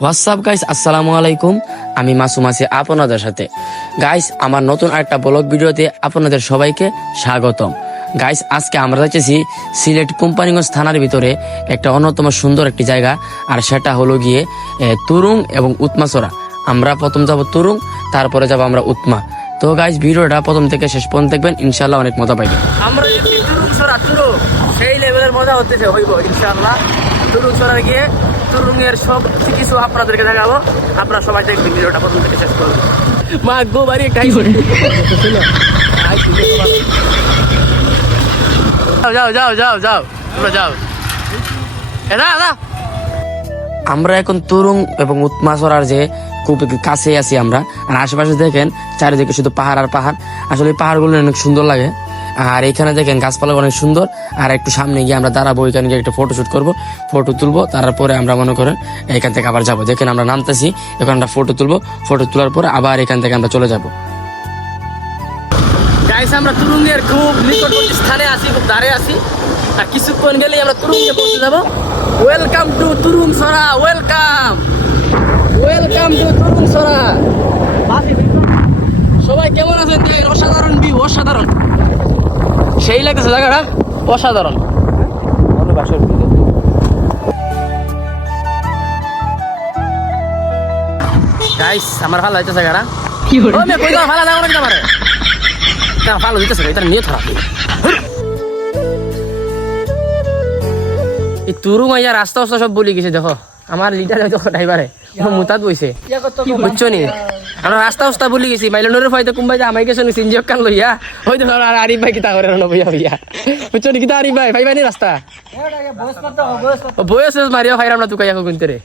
WhatsApp guys, আসসালামু আলাইকুম। আমি মাসুম আছি আপনাদের সাথে। গাইস, আমার নতুন একটা ব্লগ ভিডিওতে আপনাদের সবাইকে স্বাগতম। গাইস, আজকে আমরা যাচ্ছি সিলেট কোম্পানিগঞ্জ থানার ভিতরে একটা অন্যতম সুন্দর একটি জায়গা, আর সেটা হলো গিয়ে তুরুং এবং উৎমাছড়া। আমরা প্রথম যাব তুরুং, তারপরে যাব আমরা উৎমা। তো গাইস, ভিডিওটা প্রথম থেকে শেষ পর্যন্ত দেখবেন, ইনশাআল্লাহ অনেক মজা পাইবেন। আমরা সেই লেভেলের মজা হতেছে হইব ইনশাআল্লাহ। তুরুং ছড়া গিয়ে তুরুং এর সব কিছু আপনাদেরকে দেখাবো। আপনারা সবাই দেখবেন ভিডিওটা প্রথম থেকে শেষ করবেন। মা গো বাড়ি খাই যাও যাও যাও যাও তোমরা যাও। আমরা এখন তুরুং এবং উৎমাছড়ার যে খুব কাছে আছি আমরা, আর আশেপাশে দেখেন চারিদিকে শুধু পাহাড় আর পাহাড়। আসলে এই পাহাড়গুলো অনেক সুন্দর লাগে, আর এখানে দেখেন গাছপালা অনেক সুন্দর। আর একটু সামনে গিয়ে আমরা দাঁড়াবো, এখানে গিয়ে একটা ফটোশুট করবো, ফটো তুলবো। তারপরে আমরা মনে করেন এখান থেকে আবার যাবো। দেখেন আমরা নামতেছি, এখন আমরা ফটো তুলবো, ফটো তোলার পরে আবার এখান থেকে আমরা চলে যাবো। গাইস, আমরা তুরুং এর খুব নিকটবর্তী স্থানে আছি, খুব ধারে আছি, আর কিছুক্ষণ গেলেই আমরা তুরুঙ্গে পৌঁছে যাবো। ওয়েলকাম টু তুরুং ছড়া, ওয়েলকাম ওয়েলকাম টু তুরুং ছড়া। সবাই কেমন আছেন? অসাধারণ ভিউ, অসাধারণ, সেই লাগতেছে জায়গাটা, অসাধারণ। গাইস, আমার ভালো হইতেছে জায়গাটা। ভালো যাবো না আমার ভালো হইতেছে, এটা নিয়ে ধরা। এই তুরুং আইয়া রাস্তা রাস্তা সব বলি গেছে। দেখো আমার লিডার ড্রাইভারে মুতাত বইছে, বুঝছো নি? আমরা রাস্তা রাস্তা বলি গেছি। মাইলনের ফাইতে কুম্বাই আমাই গেছে সিনজিও কান লইয়া, ওই দেখো আরিফ ভাই কিতা করে বইয়া হইয়া, বুঝছো নি? কিতা আরিফ ভাই ভাই ভাই রাস্তা বয়স মারিয়া ভাই আমরা তুকাইয়া গুনতে রে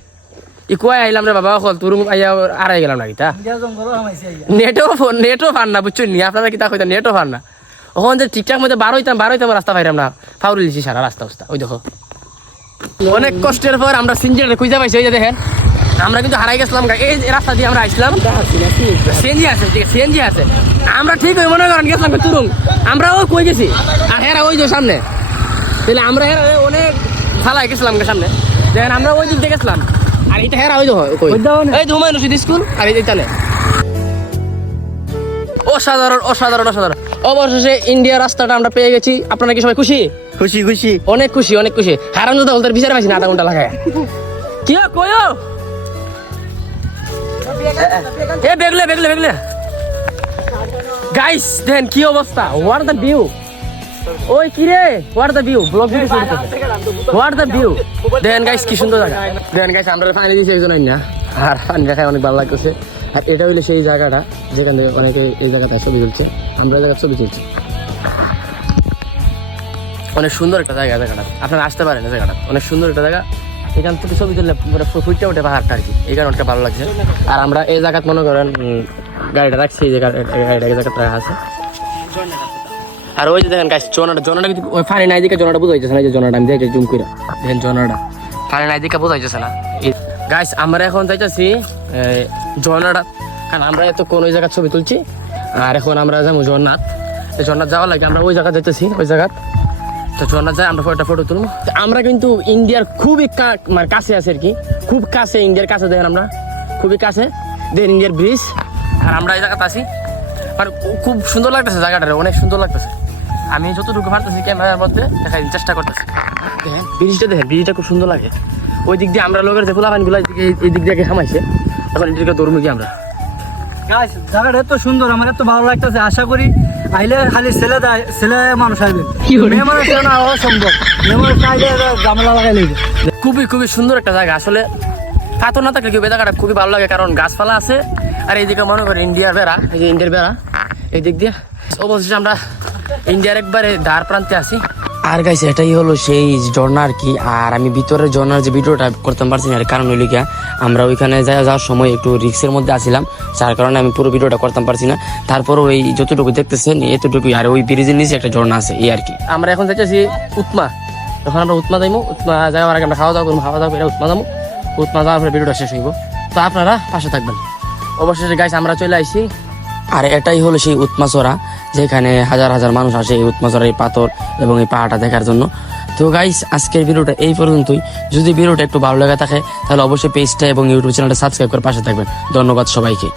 ইকুয়াই আইলাম রে বাবা। হল তুরুং আইয়া আড়াই গেলাম না কিতা। নেটও ফান না, বুঝছো নি? আপনারা কিতা কইতা নেটও ফান না। ওখান যে ঠিকঠাক মধ্যে বার হইতাম রাস্তা পাইলাম না, ফাউরি লিছি সারা রাস্তা উস্তা। ওই দেখো অনেক কষ্টের পর আমরা সিনজিটা খুঁজে পাইছি। ওই যে দেখেন আমরা কিন্তু হারাই গেছিলাম। এই রাস্তা দিয়ে আমরা আসলাম, সিএনজি আছে, সিএনজি আছে। আমরা ঠিক ওই মনে করেন গেছিলাম তুরুং, আমরাও কই গেছি, আর হেরা ওই যে সামনে। তাহলে আমরা হেরা অনেক ফালাই গেছিলাম সামনে, দেখেন আমরা ওই দিক দিয়ে গেছিলাম, আর এটা হেরা ওই এই তো হুমায়ুন রশিদ স্কুল, আর এই তাহলে অসাধারণ অসাধারণ অসাধারণ। অবশেষে ইন্ডিয়া রাস্তাটা আমরা পেয়ে গেছি। আপনারা কি সবাই খুশি? খুশি খুশি, অনেক খুশি, অনেক খুশি। হারাম দাদা বলতে বিচার পাইছি না, আধা ঘন্টা লাগায় কি কয়ো এ বেগলে বেগলে বেগলে। গাইস দেখেন কি অবস্থা, হোয়াট দ্য ভিউ। ওই কি রে, what the view, blog video শুরু করতে, হোয়াট দ্য ভিউ। দেখেন গাইস কি সুন্দর জায়গা। দেখেন গাইস আমরা পানি দিয়েছি একজন না, আর পানি দেখায় অনেক ভালো লাগতেছে। আর এটা হইলে সেই জায়গাটা যেখান থেকে অনেকে এই জায়গাটা ছবি তুলছে, আমরা এই জায়গায় ছবি তুলছি। অনেক সুন্দর একটা জায়গা, জায়গাটা আপনারা আসতে পারেন। জায়গাটা অনেক সুন্দর একটা জায়গা, এখান থেকে ছবি তুললে ফুটে ওঠে পাহাড়টা আর কি, এই কারণে অনেকটা ভালো লাগছে। আর আমরা এই জায়গায় মনে করেন গাড়িটা রাখছি, এই জায়গাটা আছে। আর ওই যে দেখেন গাছ জনাটা কিন্তু ওই ফানি নাই দিকে জনাটা বোঝা যাচ্ছে না, এই যে জনাটা আমি দেখে জুম করে দেখেন জনাটা ফানি নাই দিকে বোঝা যাচ্ছে না। গাছ আমরা এখন যাইতেছি জনাটা, কারণ আমরা এত কোন ওই জায়গায় ছবি তুলছি। আর এখন আমরা যাবো জগন্নাথ, জগন্নাথ যাওয়ার লাগে আমরা ওই জায়গা যাইতেছি, ওই জায়গা তো জগন্নাথ যাই আমরা ফটো তুলবো। আমরা কিন্তু ইন্ডিয়ার খুবই মানে কাছে আছে আর কি, খুব কাছে, ইন্ডিয়ার কাছে। দেখেন আমরা খুবই কাছে, দেখেন ইন্ডিয়ার ব্রিজ। আর আমরা এই জায়গাতে আছি, আর খুব সুন্দর লাগতেছে জায়গাটা, অনেক সুন্দর লাগতেছে। আমি যতটুকু পারতেছি ক্যামেরার মধ্যে দেখার চেষ্টা করতেছি। দেখেন ব্রিজটা, দেখেন ব্রিজটা খুব সুন্দর লাগে। ওই দিক দিয়ে আমরা লোকের যে পোলাপানগুলো এই দিক দিয়ে খামাইছে, এখন এদিকে দৌড়বো কি আমরা। জায়গাটা এত সুন্দর, আমার এত ভালো লাগতেছে। আশা করি আইলে খালি ছেলে মানুষ আসবে, মেয়ে মানুষ না অসম্ভব, মেয়ে মানুষ আইলে জামেলা লাগাই লাগবে। খুবই খুবই সুন্দর একটা জায়গা। আসলে পাথর না থাকলে কি জায়গাটা খুবই ভালো লাগে, কারণ গাছপালা আছে। আর এইদিকে মনে করি ইন্ডিয়ার বেড়া, এই যে ইন্ডিয়ার বেড়া, এই দিক দিয়ে অবশেষে আমরা ইন্ডিয়ার একবারে ধার প্রান্তে আছি। আর গাইছে এটাই হলো সেই ঝর্ণা আর কি। আর আমি ভিতরে ঝর্ণার যে ভিডিওটা করতে পারছি না, কারণ হইলে গিয়া আমরা ওইখানে যাওয়ার সময় একটু রিক্সের মধ্যে আসছিলাম, যার কারণে আমি পুরো ভিডিওটা করতে পারছি না। তারপরও ওই যতটুকু দেখতেছেন এতটুকুই। আর ওই ব্রিজের নিচে একটা ঝর্ণা আছে, এই আর কি। আমরা এখন যাচ্ছি উৎমা, তখন আমরা উৎমা যাইবো। উৎমা যাওয়ার আগে আমরা খাওয়া দাওয়া করবো, খাওয়া দাওয়া করে উৎমা যাবো। উৎমা যাওয়ার পরে ভিডিওটা শেষ হইব, তো আপনারা পাশে থাকবেন। অবশেষে গাইস আমরা চলে আসি। আর এটাই হলো সেই উৎমাছড়া, যেখানে হাজার হাজার মানুষ আসে এই উৎমাছড়ার এই পাথর এবং এই পাহাড়টা দেখার জন্য। তো গাইস আজকের ভিডিওটা এই পর্যন্তই। যদি ভিডিওটা একটু ভালো লাগা থাকে তাহলে অবশ্যই পেজটা এবং ইউটিউব চ্যানেলটা সাবস্ক্রাইব করে পাশে থাকবেন। ধন্যবাদ সবাইকে।